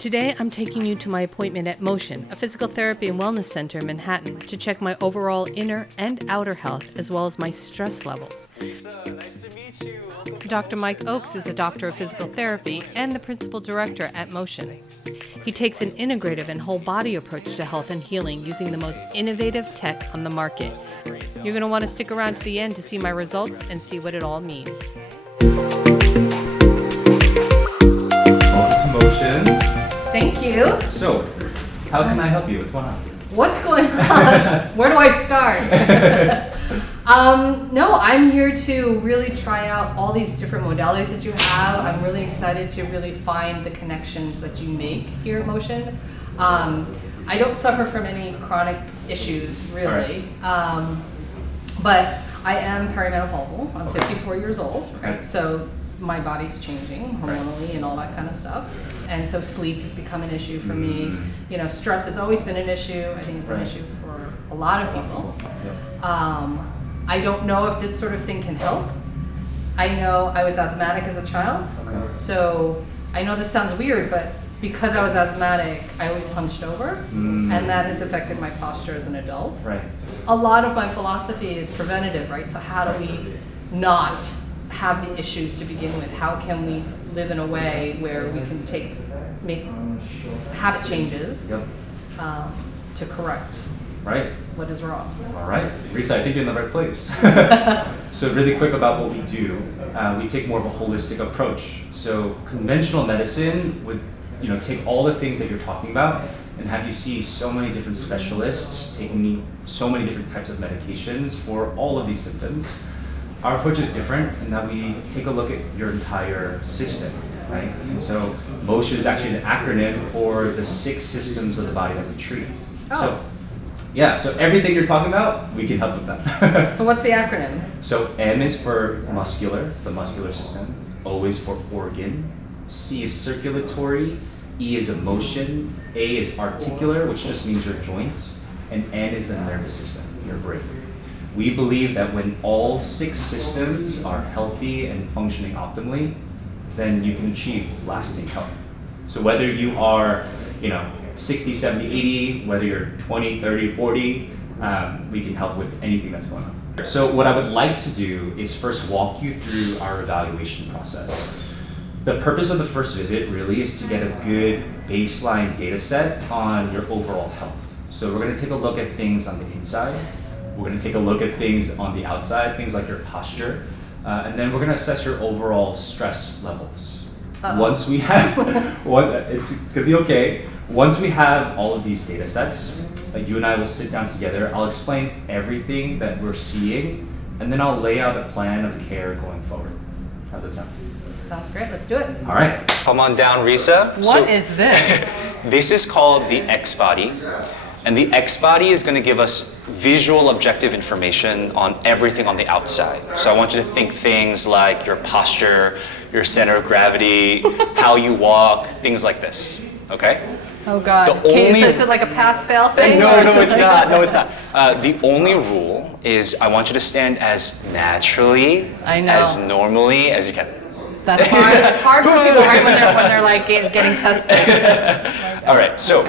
Today, I'm taking you to my appointment at Mocean, a physical therapy and wellness center in Manhattan, to check my overall inner and outer health, as well as my stress levels. Risa, nice to meet you. Dr. Mike Oakes is a doctor of physical therapy and the principal director at Mocean. He takes an integrative and whole body approach to health and healing using the most innovative tech on the market. You're going to want to stick around to the end to see my results and see what it all means. Welcome to Mocean. Thank you. So, how can I help you? What's going on? What's going on? Where do I start? No, I'm here to really try out all these different modalities that you have. I'm really excited to really find the connections that you make here at Mocean. I don't suffer from any chronic issues, really. Right. But I am perimenopausal. I'm 54 years old, right? Okay. So my body's changing hormonally and all that kind of stuff. And so sleep has become an issue for me. You know, stress has always been an issue. I think it's an issue for a lot of people. I don't know if this sort of thing can help. I know I was asthmatic as a child. So I know this sounds weird, but because I was asthmatic, I always hunched over, and that has affected my posture as an adult. Right. A lot of my philosophy is preventative, right? So how do we not have the issues to begin with? How can we live in a way where we can make habit changes to correct what is wrong? All right. Risa, I think you're in the right place. So really quick about what we do. We take more of a holistic approach. So conventional medicine would take all the things that you're talking about and have you see so many different specialists taking so many different types of medications for all of these symptoms. Our approach is different in that we take a look at your entire system, right? And so Mocean is actually an acronym for the 6 systems of the body that we treat. Oh. So everything you're talking about, we can help with that. So what's the acronym? So M is for muscular, the muscular system. O is for organ. C is circulatory. E is emotion. A is articular, which just means your joints. And N is the nervous system, your brain. We believe that when all 6 systems are healthy and functioning optimally, then you can achieve lasting health. So whether you are, 60, 70, 80, whether you're 20, 30, 40, we can help with anything that's going on. So what I would like to do is first walk you through our evaluation process. The purpose of the first visit really is to get a good baseline data set on your overall health. So we're going to take a look at things on the inside. We're going to take a look at things on the outside, things like your posture, and then we're going to assess your overall stress levels. Once we have, it's going to be okay. Once we have all of these data sets, you and I will sit down together. I'll explain everything that we're seeing, and then I'll lay out a plan of care going forward. How's that sound? Sounds great. Let's do it. All right. Come on down, Risa. What is this? This is called the X-body. And the X-body is going to give us visual objective information on everything on the outside. So I want you to think things like your posture, your center of gravity, how you walk, things like this. Okay? Oh God. Is it like a pass-fail thing? No, it's not. No, it's not. The only rule is I want you to stand as naturally, as normally as you can. That's hard. That's hard for people, right, when they're like getting tested. All right. So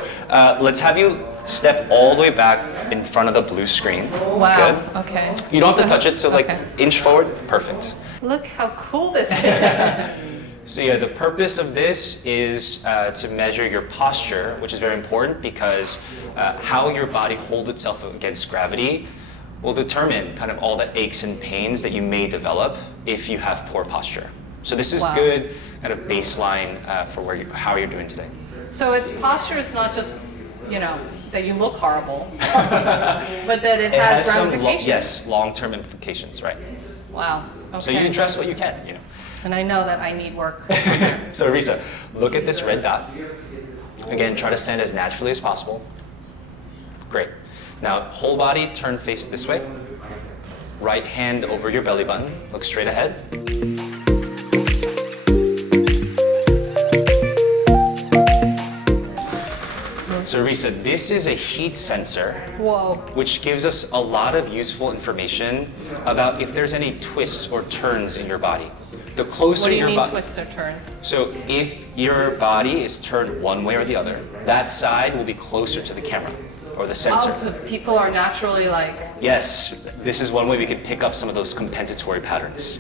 let's have you step all the way back in front of the blue screen. Wow. Good. Okay. You don't have to touch it. So inch forward. Perfect. Look how cool this is. So the purpose of this is to measure your posture, which is very important because how your body holds itself against gravity will determine kind of all the aches and pains that you may develop if you have poor posture. So this is good kind of baseline for how you're doing today. So posture is not just, that you look horrible, but that it has ramifications. Long-term implications, right? Wow. Okay. So you address what you can, And I know that I need work. So Risa, look at this red dot. Again, try to stand as naturally as possible. Great. Now, whole body, turn face this way. Right hand over your belly button. Look straight ahead. So Risa, this is a heat sensor, which gives us a lot of useful information about if there's any twists or turns in your body. the closer What do you your mean body. twists or turns? So if your body is turned one way or the other, that side will be closer to the camera or the sensor. Oh, so people are naturally like, Yes, this is one way we can pick up some of those compensatory patterns.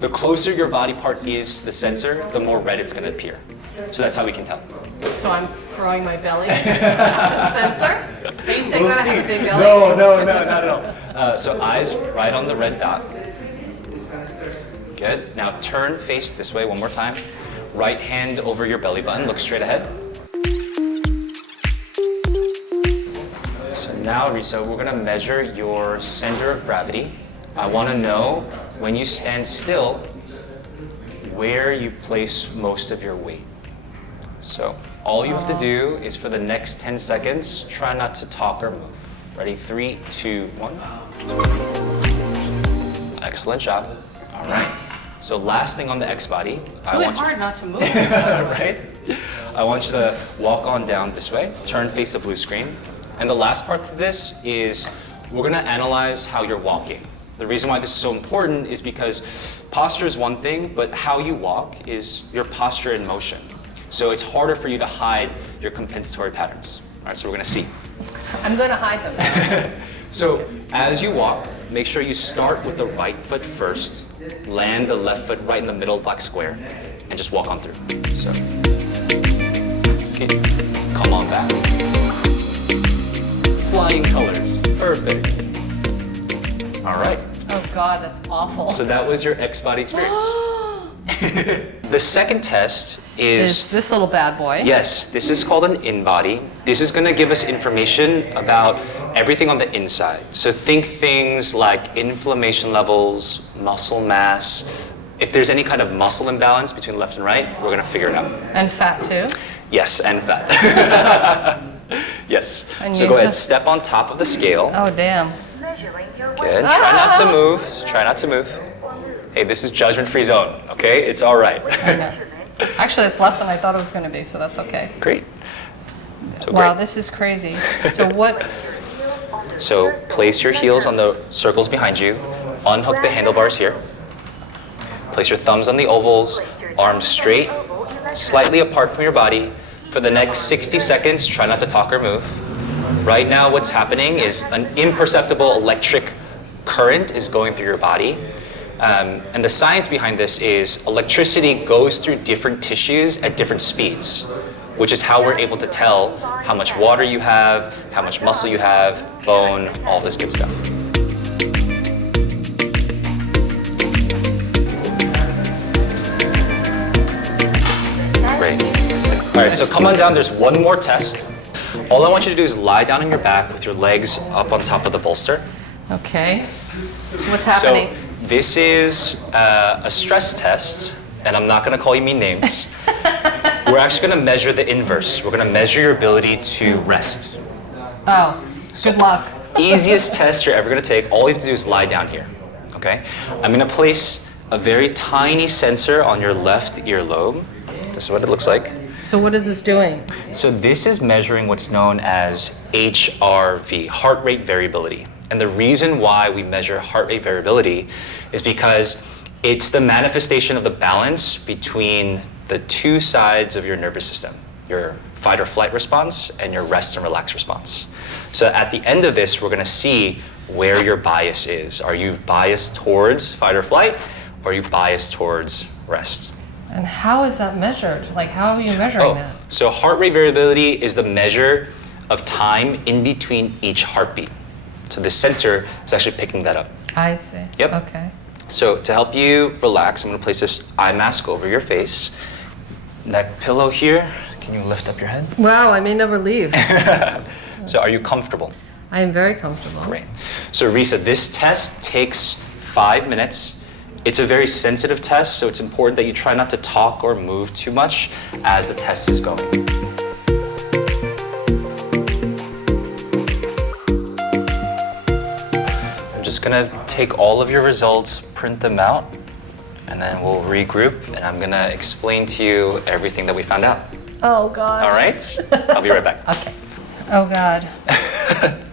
The closer your body part is to the sensor, the more red it's going to appear. So that's how we can tell. so I'm throwing my belly at the sensor? Are you saying that I have a big belly? No, not at all. So eyes right on the red dot. Good. Now turn face this way one more time. Right hand over your belly button. Look straight ahead. So now, Risa, we're going to measure your center of gravity. I want to know, when you stand still, where you place most of your weight. So all you have to do is, for the next 10 seconds, try not to talk or move. Ready? 3, 2, 1. Excellent job. All right. So last thing on the X body. It's really hard not to move. Right? I want you to walk on down this way, turn face the blue screen. And the last part to this is we're gonna analyze how you're walking. The reason why this is so important is because posture is one thing, but how you walk is your posture in motion. So it's harder for you to hide your compensatory patterns. All right, so we're gonna see. I'm going to hide them. So as you walk, make sure you start with the right foot first, land the left foot right in the middle black square, and just walk on through. So, okay. Come on back. Flying colors, perfect. All right, Oh God, that's awful. so that was your X body experience. The second test Is is, this little bad boy? yes, this is called an in-body. This is gonna give us information about everything on the inside. So think things like inflammation levels, muscle mass. If there's any kind of muscle imbalance between left and right, we're gonna figure it out. And fat too? Yes, and fat. Yes. And So you go ahead, just- step on top of the scale. Oh damn. Good. Try not to move. Try not to move. Hey, this is judgment-free zone, okay? It's all right. I know. Actually, it's less than I thought it was going to be, so that's okay. Great. So Wow, great. this is crazy. So what? So place your heels on the circles behind you. Unhook the handlebars here. Place your thumbs on the ovals, arms straight, slightly apart from your body. For the next 60 seconds, try not to talk or move. Right now, what's happening is an imperceptible electric current is going through your body. And the science behind this is electricity goes through different tissues at different speeds, which is how we're able to tell how much water you have, how much muscle you have, bone, all this good stuff. Great. All right, so come on down. There's one more test. All I want you to do is lie down on your back with your legs up on top of the bolster. Okay. What's happening? So this is a stress test, and I'm not going to call you mean names. We're actually going to measure the inverse. We're going to measure your ability to rest. Oh, good luck. Easiest test you're ever going to take. All you have to do is lie down here. Okay? I'm going to place a very tiny sensor on your left earlobe. This is what it looks like. So what is this doing? So this is measuring what's known as HRV, heart rate variability. And the reason why we measure heart rate variability is because it's the manifestation of the balance between the two sides of your nervous system, your fight or flight response and your rest and relax response. So at the end of this, we're gonna see where your bias is. Are you biased towards fight or flight, or are you biased towards rest? And how is that measured? Like, how are you measuring that? So heart rate variability is the measure of time in between each heartbeat. So this sensor is actually picking that up. I see. Yep. Okay. So to help you relax, I'm gonna place this eye mask over your face. Neck pillow here. Can you lift up your head? Wow, I may never leave. So are you comfortable? I am very comfortable. Great. So Risa, this test takes 5 minutes. It's a very sensitive test, so it's important that you try not to talk or move too much as the test is going. I'm just gonna take all of your results, print them out, and then we'll regroup, and I'm gonna explain to you everything that we found out. Oh God. All right? I'll be right back. Okay. Oh God.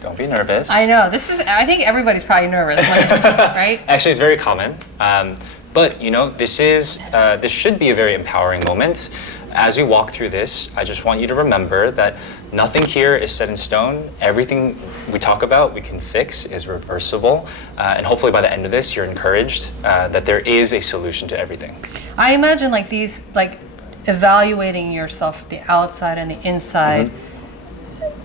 Don't be nervous. I know. I think everybody's probably nervous, right? Actually, it's very common. But this should be a very empowering moment. As we walk through this, I just want you to remember that nothing here is set in stone. Everything we talk about, we can fix, is reversible. And hopefully by the end of this, you're encouraged that there is a solution to everything. I imagine evaluating yourself from the outside and the inside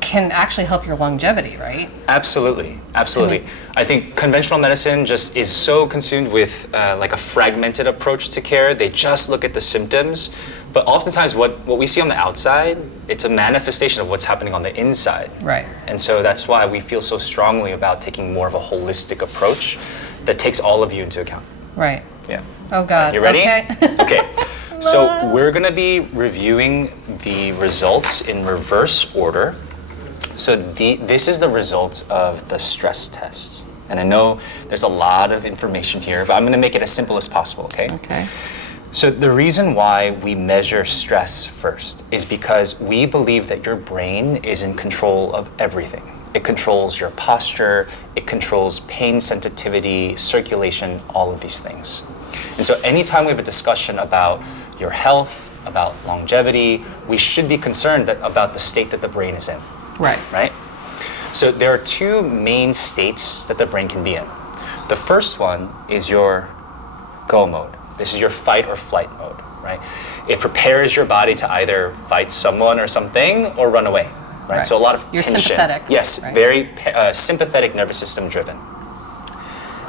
can actually help your longevity, right? Absolutely. I think conventional medicine just is so consumed with a fragmented approach to care. They just look at the symptoms, but oftentimes what we see on the outside, it's a manifestation of what's happening on the inside. Right. And so that's why we feel so strongly about taking more of a holistic approach that takes all of you into account. Right. Yeah. Oh God. You ready? Okay. Okay. So we're going to be reviewing the results in reverse order. So this is the result of the stress test. And I know there's a lot of information here, but I'm going to make it as simple as possible, okay? Okay. So the reason why we measure stress first is because we believe that your brain is in control of everything. It controls your posture, it controls pain sensitivity, circulation, all of these things. And so anytime we have a discussion about your health, about longevity, we should be concerned about the state that the brain is in. Right? So there are two main states that the brain can be in. The first one is your go mode. This is your fight or flight mode, right? It prepares your body to either fight someone or something or run away, right? So a lot of You're tension. Sympathetic. Yes, right? Very sympathetic nervous system driven.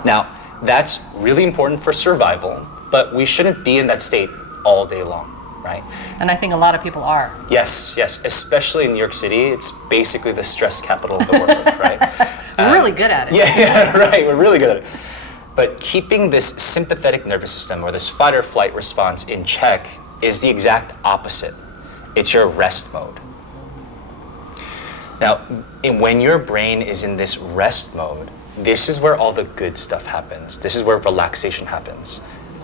Now, that's really important for survival, but we shouldn't be in that state all day long. Right? And I think a lot of people are. Yes, especially in New York City. It's basically the stress capital of the world, right? We're really good at it. Yeah, right, we're really good at it. But keeping this sympathetic nervous system or this fight or flight response in check is the exact opposite. It's your rest mode. Now, when your brain is in this rest mode, this is where all the good stuff happens. This is where relaxation happens.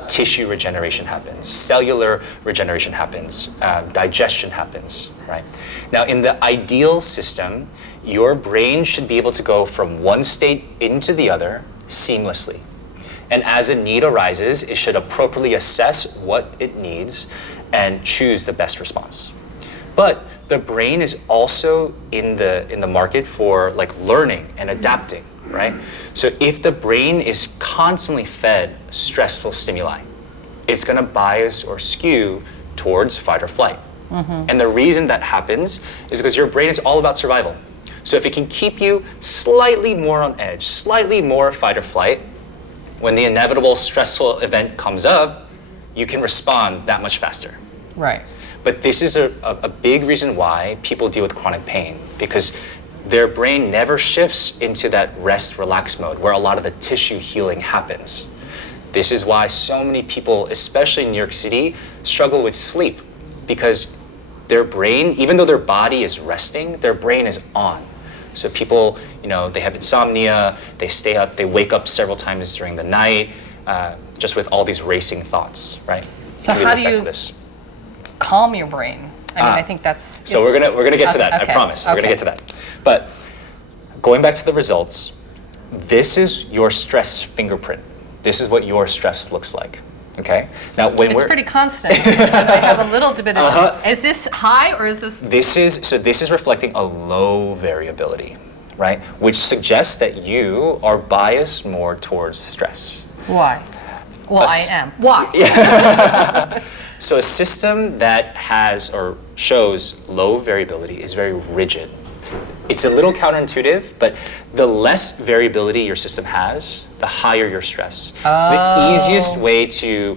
Tissue regeneration happens, cellular regeneration happens, digestion happens, right? Now, in the ideal system, your brain should be able to go from one state into the other seamlessly. And as a need arises, it should appropriately assess what it needs and choose the best response. But the brain is also in the market for learning and adapting, right? So if the brain is constantly fed stressful stimuli, it's going to bias or skew towards fight or flight. And the reason that happens is because your brain is all about survival. So if it can keep you slightly more on edge, slightly more fight or flight, when the inevitable stressful event comes up, you can respond that much faster. Right. But this is a big reason why people deal with chronic pain, because their brain never shifts into that rest relax mode where a lot of the tissue healing happens. This is why so many people, especially in New York City, struggle with sleep, because their brain, even though their body is resting, their brain is on. So people, they have insomnia, they stay up, they wake up several times during the night, just with all these racing thoughts, right? So how do you calm your brain? I think that's... So we're gonna get to that, okay. I promise. We're gonna get to that. But going back to the results, this is your stress fingerprint. This is what your stress looks like, okay? Now, it's pretty constant, but I have a little bit of... Is this high or is this... This is reflecting a low variability, right? Which suggests that you are biased more towards stress. Why? Well, I am. Why? So a system that has or shows low variability is very rigid. It's a little counterintuitive, but the less variability your system has, the higher your stress. The easiest way to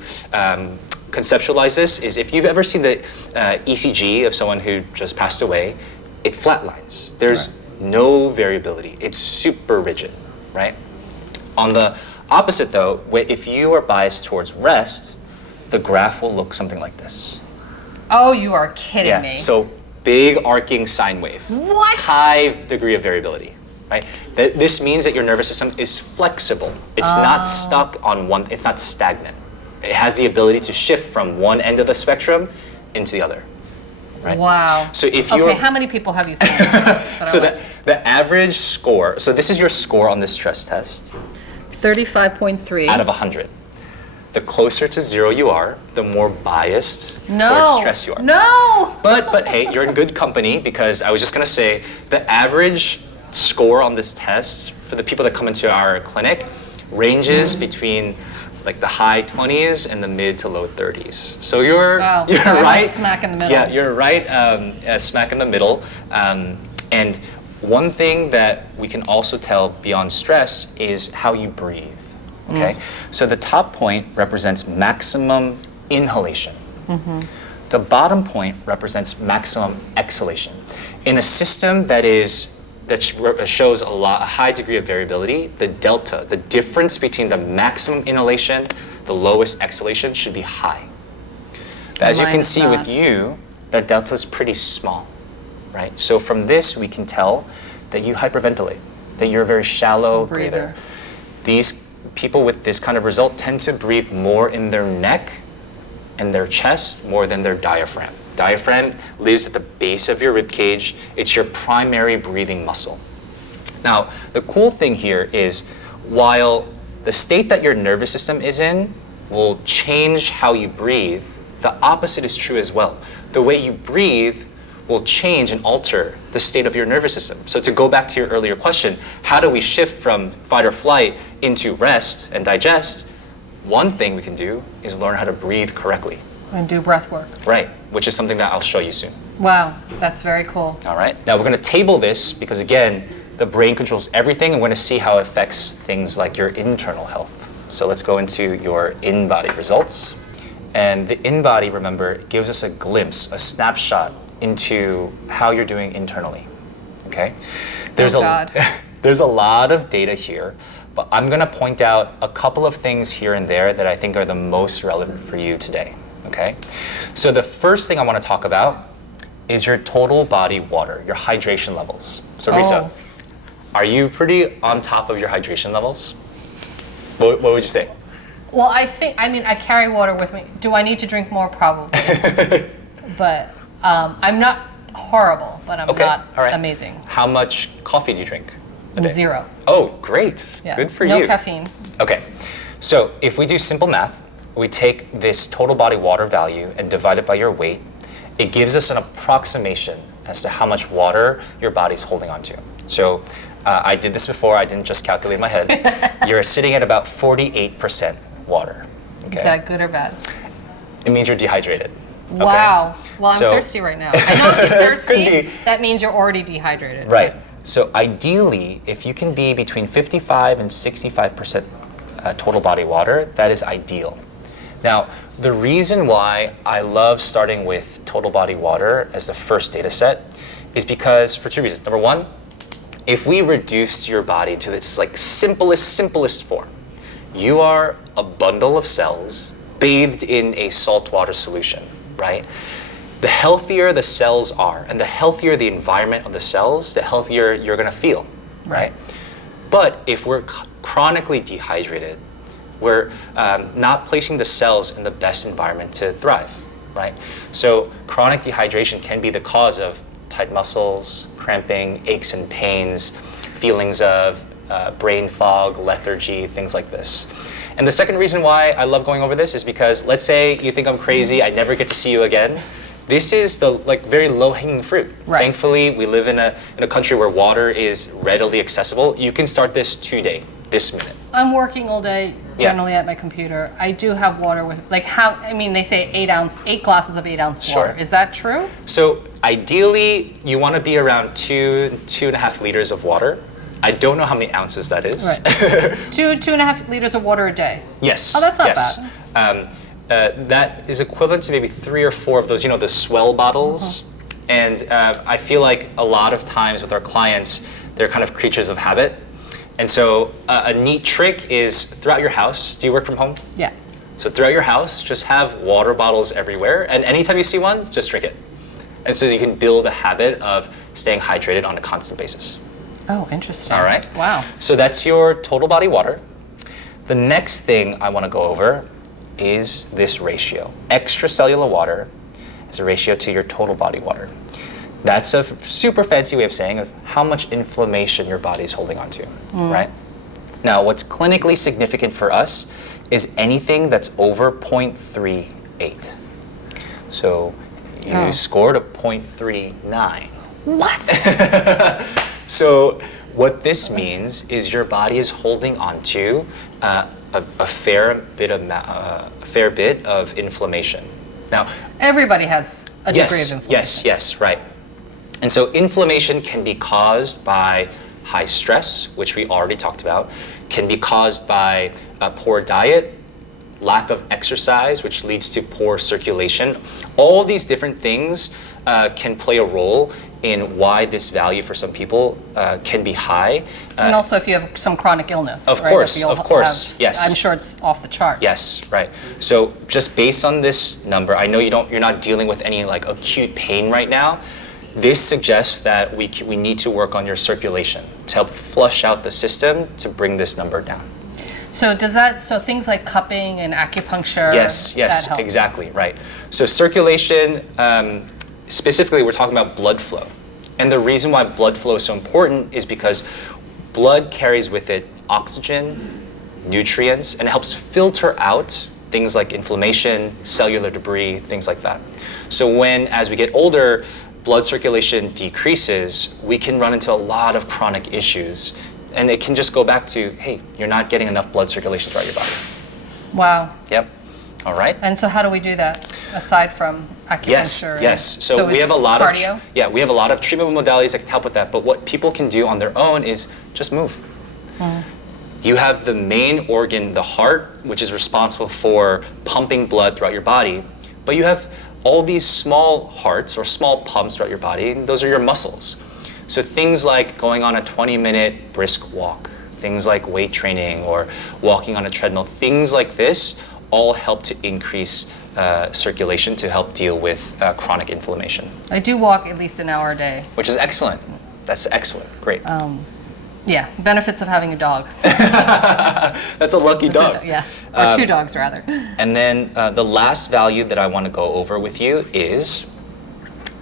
conceptualize this is if you've ever seen the ECG of someone who just passed away, it flatlines. There's no variability. It's super rigid, right? On the opposite though, if you are biased towards rest, the graph will look something like this. Oh, you are kidding me. So big arcing sine wave. What? High degree of variability, right? This means that your nervous system is flexible. It's not stuck on one, it's not stagnant. It has the ability to shift from one end of the spectrum into the other, right? Wow. So if you how many people have you seen? So the average score, so this is your score on this stress test. 35.3. Out of 100. the closer to zero you are, the more biased No. towards stress you are. No. But hey, you're in good company, because I was just gonna say the average score on this test for the people that come into our clinic ranges between like the high 20s and the mid to low 30s. So you're so I'm right. like smack in the middle. Yeah, you're right. Smack in the middle. And one thing that we can also tell beyond stress is how you breathe. Okay, so the top point represents maximum inhalation. The bottom point represents maximum exhalation. In a system that shows a high degree of variability, the delta, the difference between the maximum inhalation, the lowest exhalation, should be high. As you can see with you, that delta is pretty small, right? So from this, we can tell that you hyperventilate, that you're a very shallow breather. These people with this kind of result tend to breathe more in their neck and their chest more than their diaphragm. Diaphragm lives at the base of your rib cage. It's your primary breathing muscle. Now, the cool thing here is, while the state that your nervous system is in will change how you breathe, the opposite is true as well. The way you breathe will change and alter the state of your nervous system. So to go back to your earlier question, how do we shift from fight or flight into rest and digest? One thing we can do is learn how to breathe correctly. And do breath work. Right, which is something that I'll show you soon. Wow, that's very cool. All right, now we're gonna table this because, again, the brain controls everything, and we're gonna see how it affects things like your internal health. So let's go into your in-body results. And the in-body, remember, gives us a glimpse, a snapshot into how you're doing internally, okay? There's a lot of data here, but I'm gonna point out a couple of things here and there that I think are the most relevant for you today, okay? So the first thing I wanna talk about is your total body water, your hydration levels. So Risa, are you pretty on top of your hydration levels? What would you say? Well, I carry water with me. Do I need to drink more? Probably. But I'm not horrible, but I'm not amazing. How much coffee do you drink a day? 0. Oh, great. Yeah. Good for No you. caffeine. Okay. So if we do simple math, we take this total body water value and divide it by your weight. It gives us an approximation as to how much water your body's holding onto. So I did this before. I didn't just calculate in my head. You're sitting at about 48% water. Okay? Is that good or bad? It means you're dehydrated. Okay? Wow. Well, I'm thirsty right now. I know if you're thirsty, that means you're already dehydrated. Right. So ideally, if you can be between 55 and 65% total body water, that is ideal. Now, the reason why I love starting with total body water as the first data set is because, for 2 reasons. Number one, if we reduced your body to its like simplest form, you are a bundle of cells bathed in a saltwater solution, right? The healthier the cells are, and the healthier the environment of the cells, the healthier you're gonna feel, right? But if we're chronically dehydrated, we're not placing the cells in the best environment to thrive, right? So chronic dehydration can be the cause of tight muscles, cramping, aches and pains, feelings of brain fog, lethargy, things like this. And the second reason why I love going over this is because, let's say you think I'm crazy, I never get to see you again. This is the very low-hanging fruit. Right. Thankfully, we live in a country where water is readily accessible. You can start this today, this minute. I'm working all day, generally at my computer. I do have water with, they say 8 glasses of 8 ounce water. Is that true? So ideally, you want to be around 2.5 liters of water. I don't know how many ounces that is. Right. 2.5 liters of water a day. Yes. Oh, that's not bad. That is equivalent to maybe 3 or 4 of those, the swell bottles. And I feel like a lot of times with our clients, they're kind of creatures of habit. And so a neat trick is throughout your house. Do you work from home? Yeah. So throughout your house, just have water bottles everywhere. And anytime you see one, just drink it. And so you can build a habit of staying hydrated on a constant basis. Oh, interesting. All right. Wow. So that's your total body water. The next thing I want to go over is this ratio. Extracellular water is a ratio to your total body water. That's a super fancy way of saying of how much inflammation your body is holding onto, right? Now, what's clinically significant for us is anything that's over 0.38. So you scored a 0.39. What? So what this means is your body is holding onto a fair bit of inflammation. Now, Everybody has a degree of inflammation. yes, right. And so inflammation can be caused by high stress, which we already talked about, can be caused by a poor diet, lack of exercise, which leads to poor circulation. All these different things can play a role in why this value for some people can be high. And also if you have some chronic illness. Of right? course, If you'll of course, have- yes. I'm sure it's off the charts. Yes, right. So just based on this number, I know you're not dealing with any like acute pain right now. This suggests that we need to work on your circulation to help flush out the system to bring this number down. So things like cupping and acupuncture. Yes, that helps. exactly, right. So circulation, specifically we're talking about blood flow. And the reason why blood flow is so important is because blood carries with it oxygen, nutrients, and it helps filter out things like inflammation, cellular debris, things like that. So as we get older, blood circulation decreases, we can run into a lot of chronic issues. And it can just go back to, hey, you're not getting enough blood circulation throughout your body. Wow. Yep. All right. And so how do we do that aside from acupuncture? Yes. So we it's have a lot cardio? of we have a lot of treatment modalities that can help with that. But what people can do on their own is just move. You have the main organ, the heart, which is responsible for pumping blood throughout your body. But you have all these small hearts or small pumps throughout your body, and those are your muscles. So things like going on a 20-minute brisk walk, things like weight training or walking on a treadmill, things like this all help to increase circulation to help deal with chronic inflammation. I do walk at least an hour a day. Which is excellent. That's excellent. Great. Yeah, benefits of having a dog. That's a lucky dog. Yeah, or two dogs rather. And then the last value that I want to go over with you is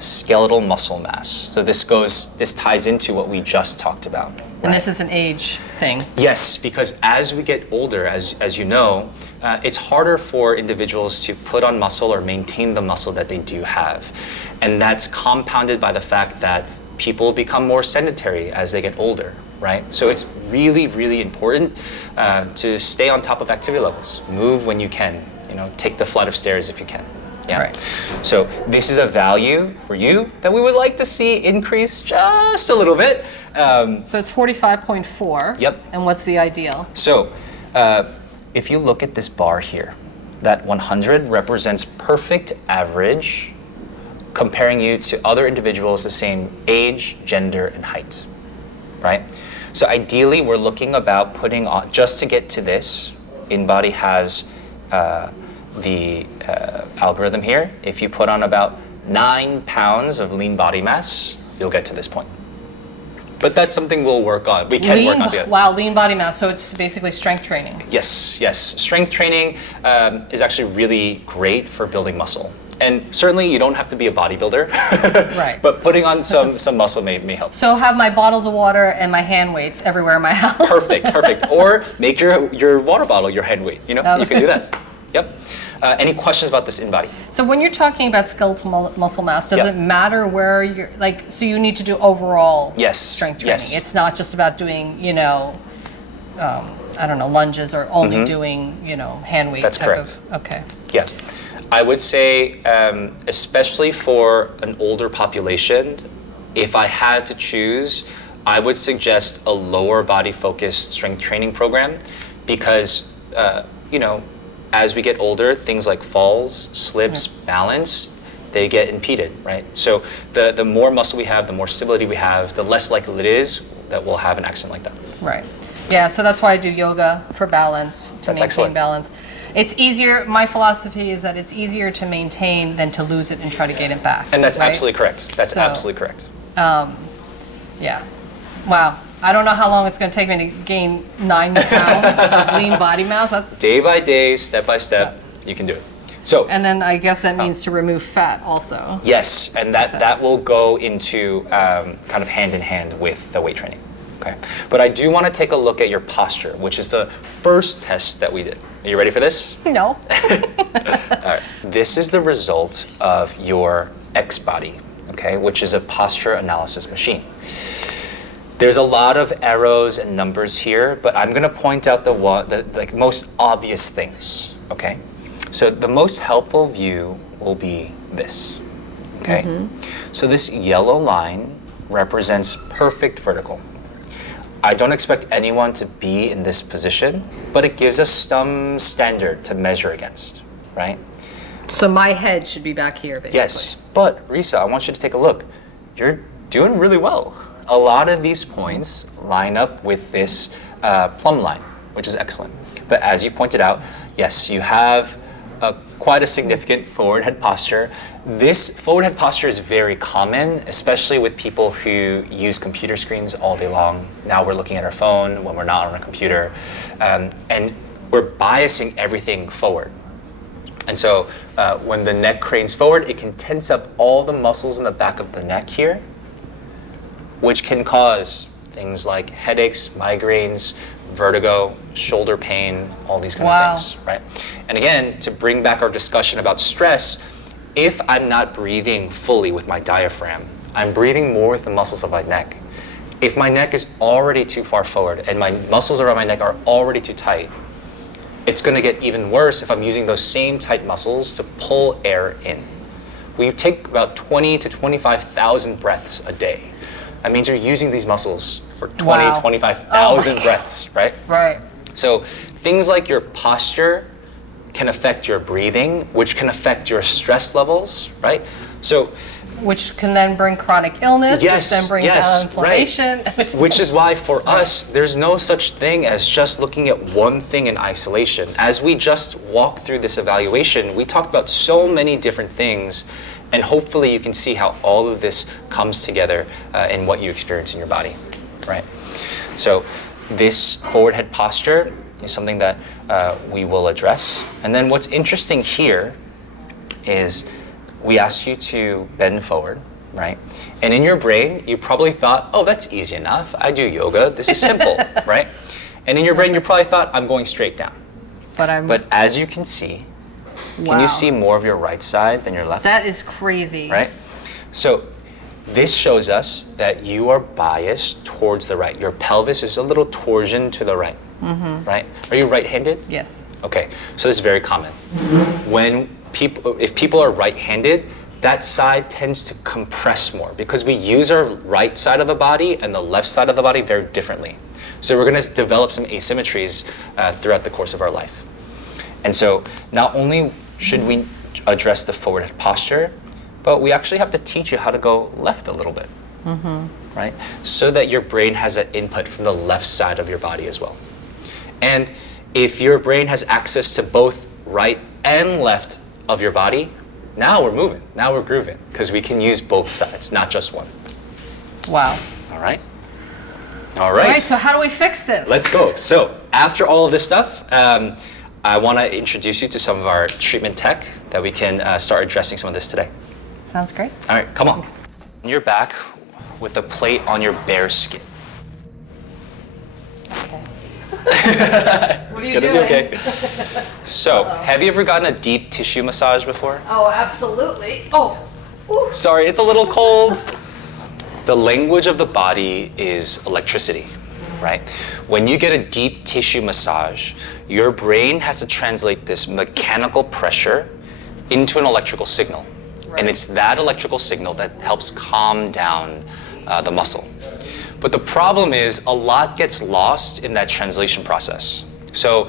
skeletal muscle mass. So this ties into what we just talked about. And this is an age thing. Yes, because as we get older, as you know, it's harder for individuals to put on muscle or maintain the muscle that they do have. And that's compounded by the fact that people become more sedentary as they get older, right? So it's really, really important to stay on top of activity levels. Move when you can, take the flight of stairs if you can. Yeah. Right. So this is a value for you that we would like to see increase just a little bit. So it's 45.4. Yep. And what's the ideal? So if you look at this bar here, that 100 represents perfect average, comparing you to other individuals the same age, gender, and height, right? So ideally, we're looking about putting on, just to get to this, InBody has the algorithm here. If you put on about 9 pounds of lean body mass, you'll get to this point. But that's something we'll work on. We can work on together. Wow, lean body mass. So it's basically strength training. Yes. Strength training is actually really great for building muscle. And certainly you don't have to be a bodybuilder. Right. But putting on some muscle may help. So have my bottles of water and my hand weights everywhere in my house. Perfect. Or make your water bottle your hand weight. You can do that. Yep. Any questions about this InBody? So when you're talking about skeletal muscle mass, does it matter where you're, so you need to do overall strength training? Yes. It's not just about doing, lunges or only doing, hand weight. That's correct. Okay. Yeah. I would say, especially for an older population, if I had to choose, I would suggest a lower body focused strength training program because, as we get older, things like falls, slips, balance, they get impeded, right? So the more muscle we have, the more stability we have, the less likely it is that we'll have an accident like that. Right. Yeah, so that's why I do yoga for balance, to maintain balance. It's easier, my philosophy is that it's easier to maintain than to lose it and try to gain it back. And that's right? absolutely correct. That's absolutely correct. Yeah. Wow. I don't know how long it's going to take me to gain 9 pounds of lean body mass. That's day by day, step by step, you can do it. So, and then I guess that means to remove fat also. Yes, and that will go into kind of hand in hand with the weight training. Okay, but I do want to take a look at your posture, which is the first test that we did. Are you ready for this? No. All right. This is the result of your X body, okay, which is a posture analysis machine. There's a lot of arrows and numbers here, but I'm going to point out the most obvious things, okay? So the most helpful view will be this, okay? So this yellow line represents perfect vertical. I don't expect anyone to be in this position, but it gives us some standard to measure against, right? So my head should be back here, basically. Yes, but Risa, I want you to take a look. You're doing really well. A lot of these points line up with this plumb line, which is excellent. But as you pointed out, yes, you have quite a significant forward head posture. This forward head posture is very common, especially with people who use computer screens all day long. Now we're looking at our phone when we're not on a computer, and we're biasing everything forward. And so when the neck cranes forward, it can tense up all the muscles in the back of the neck here, which can cause things like headaches, migraines, vertigo, shoulder pain, all these kind of things, right? And again, to bring back our discussion about stress, if I'm not breathing fully with my diaphragm, I'm breathing more with the muscles of my neck. If my neck is already too far forward and my muscles around my neck are already too tight, it's going to get even worse if I'm using those same tight muscles to pull air in. We take about 20 to 25,000 breaths a day. That means you're using these muscles for 20, 25,000 breaths, right? Right. So things like your posture can affect your breathing, which can affect your stress levels, right? So, which can then bring chronic illness, which then brings down inflammation. Right. Which is why for us, there's no such thing as just looking at one thing in isolation. As we just walk through this evaluation, we talked about so many different things, and hopefully you can see how all of this comes together in what you experience in your body, right? So this forward head posture is something that we will address. And then what's interesting here is we asked you to bend forward, right? And in your brain, you probably thought, oh, that's easy enough. I do yoga. This is simple, right? And in your brain, you probably thought, I'm going straight down. But as you can see, can you see more of your right side than your left? That is crazy. Right? So this shows us that you are biased towards the right. Your pelvis is a little torsion to the right, right? Are you right-handed? Yes. Okay, so this is very common. If people are right-handed, that side tends to compress more because we use our right side of the body and the left side of the body very differently. So we're going to develop some asymmetries throughout the course of our life. And so not only should we address the forward head posture, but we actually have to teach you how to go left a little bit, right? So that your brain has that input from the left side of your body as well. And if your brain has access to both right and left of your body, now we're moving, now we're grooving, because we can use both sides, not just one. Wow. All right? All right, so how do we fix this? Let's go. So after all of this stuff, I want to introduce you to some of our treatment tech that we can start addressing some of this today. Sounds great. All right, come on. You're back with a plate on your bare skin. Okay. What are It's you gonna doing? be okay. So, have you ever gotten a deep tissue massage before? Oh, absolutely. Oh. Ooh. Sorry, it's a little cold. The language of the body is electricity, right? When you get a deep tissue massage, your brain has to translate this mechanical pressure into an electrical signal. Right. And it's that electrical signal that helps calm down the muscle. But the problem is a lot gets lost in that translation process. So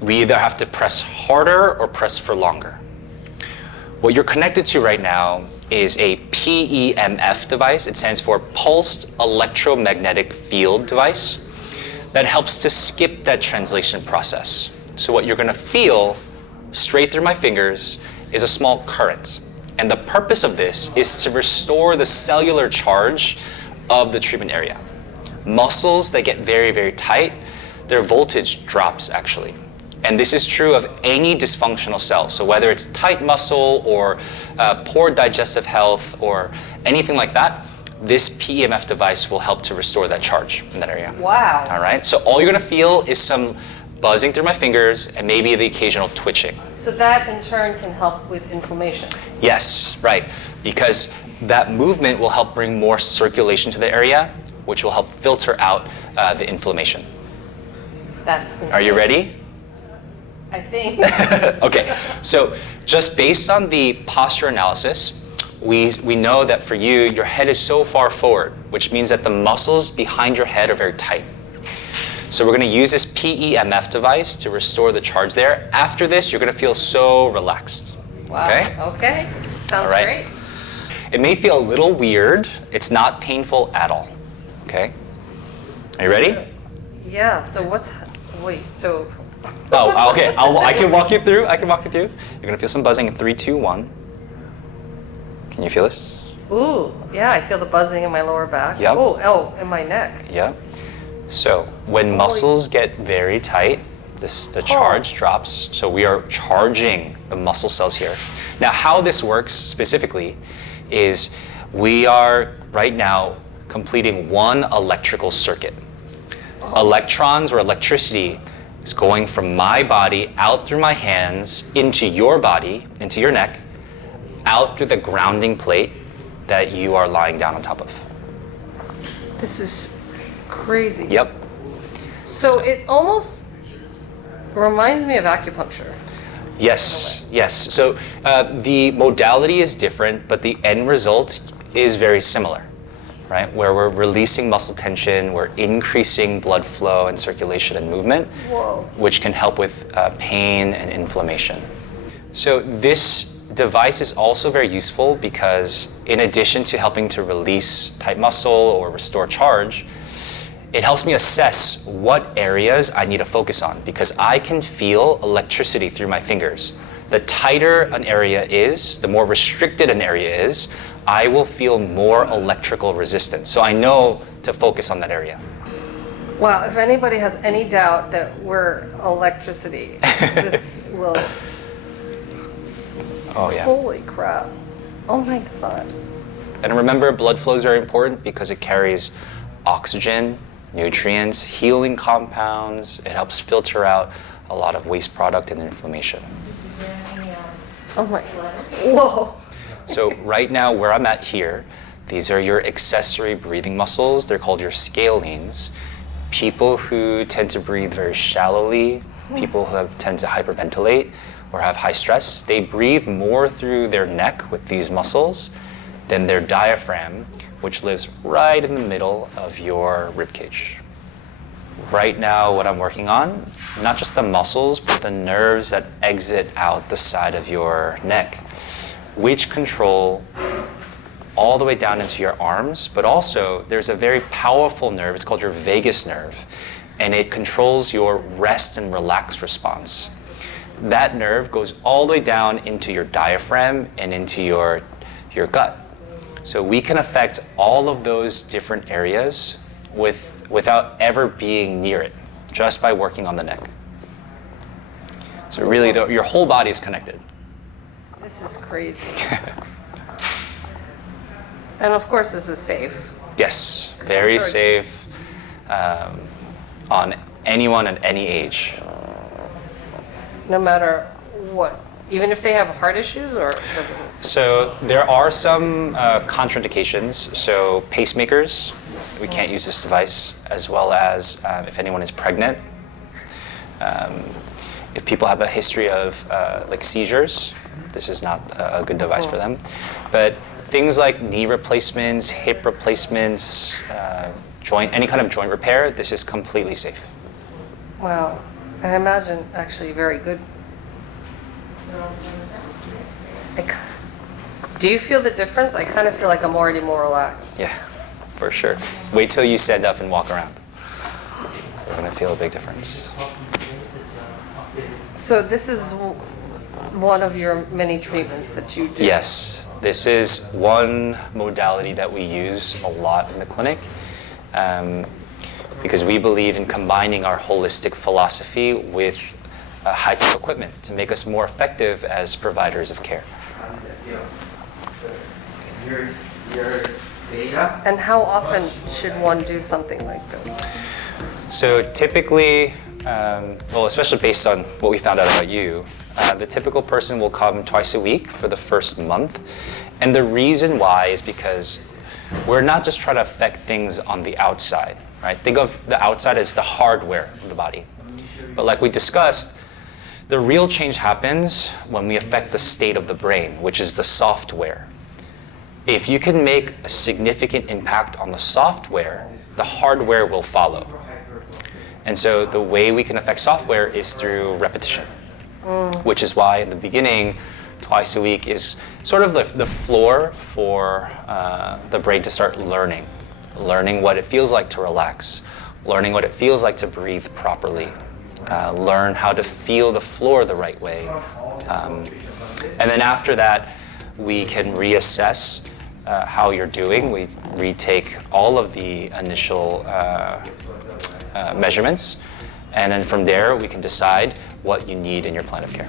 we either have to press harder or press for longer. What you're connected to right now is a PEMF device. It stands for Pulsed Electromagnetic Field device that helps to skip that translation process. So what you're gonna feel straight through my fingers is a small current. And the purpose of this is to restore the cellular charge of the treatment area. Muscles that get very, very tight, their voltage drops actually. And this is true of any dysfunctional cell. So whether it's tight muscle or poor digestive health or anything like that, this PEMF device will help to restore that charge in that area. Wow. All right, so all you're gonna feel is some buzzing through my fingers and maybe the occasional twitching. So that in turn can help with inflammation. Yes, right, because that movement will help bring more circulation to the area, which will help filter out the inflammation. That's insane. Are you ready? I think. Okay, so just based on the posture analysis, we know that for you, your head is so far forward, which means that the muscles behind your head are very tight. So we're gonna use this PEMF device to restore the charge there. After this, you're gonna feel so relaxed. Wow. Okay? Okay. Sounds All right. great. It may feel a little weird. It's not painful at all. Okay? Are you ready? Yeah. So wait. So. Oh, okay. I can walk you through. You're gonna feel some buzzing in 3, 2, 1. Can you feel this? Ooh. Yeah. I feel the buzzing in my lower back. Yep. Oh, in my neck. Yeah. So when muscles get very tight, the charge drops. So we are charging the muscle cells here. Now, how this works specifically is we are right now completing one electrical circuit. Electrons or electricity is going from my body out through my hands into your body, into your neck, out through the grounding plate that you are lying down on top of. This is crazy. Yep. So it almost reminds me of acupuncture. Yes, yes. So the modality is different, but the end result is very similar, right? Where we're releasing muscle tension, we're increasing blood flow and circulation and movement, Whoa. which can help with pain and inflammation. So this device is also very useful because in addition to helping to release tight muscle or restore charge, it helps me assess what areas I need to focus on because I can feel electricity through my fingers. The tighter an area is, the more restricted an area is, I will feel more electrical resistance. So I know to focus on that area. Wow. If anybody has any doubt that we're electricity, this will. Oh yeah. Holy crap. Oh my God. And remember, blood flow is very important because it carries oxygen, nutrients, healing compounds. It helps filter out a lot of waste product and inflammation. Oh my. Whoa. So right now, where I'm at here, these are your accessory breathing muscles. They're called your scalenes. People who tend to breathe very shallowly, people who tend to hyperventilate or have high stress, they breathe more through their neck with these muscles than their diaphragm, which lives right in the middle of your rib cage. Right now, what I'm working on, not just the muscles, but the nerves that exit out the side of your neck, which control all the way down into your arms, but also there's a very powerful nerve, it's called your vagus nerve, and it controls your rest and relax response. That nerve goes all the way down into your diaphragm and into your gut. So we can affect all of those different areas without ever being near it, just by working on the neck. So really, your whole body is connected. This is crazy. And of course, this is safe. Yes, very safe on anyone at any age. No matter what, even if they have heart issues, or does it? So there are some contraindications. So pacemakers, we can't use this device, as well as if anyone is pregnant. If people have a history of like seizures, this is not a good device for them. But things like knee replacements, hip replacements, any kind of joint repair, this is completely safe. Wow. And I imagine actually very good. Do you feel the difference? I kind of feel like I'm already more relaxed. Yeah, for sure. Wait till you stand up and walk around. You're gonna feel a big difference. So this is one of your many treatments that you do? Yes, this is one modality that we use a lot in the clinic because we believe in combining our holistic philosophy with high-tech equipment to make us more effective as providers of care. Your And how often should one do something like this? So typically, well, especially based on what we found out about you, the typical person will come twice a week for the first month. And the reason why is because we're not just trying to affect things on the outside, right? Think of the outside as the hardware of the body. But like we discussed, the real change happens when we affect the state of the brain, which is the software. If you can make a significant impact on the software, the hardware will follow. And so the way we can affect software is through repetition, which is why in the beginning, twice a week is sort of the floor for the brain to start learning what it feels like to relax, learning what it feels like to breathe properly, learn how to feel the floor the right way. And then after that, we can reassess how you're doing. We retake all of the initial measurements, and then from there we can decide what you need in your plan of care.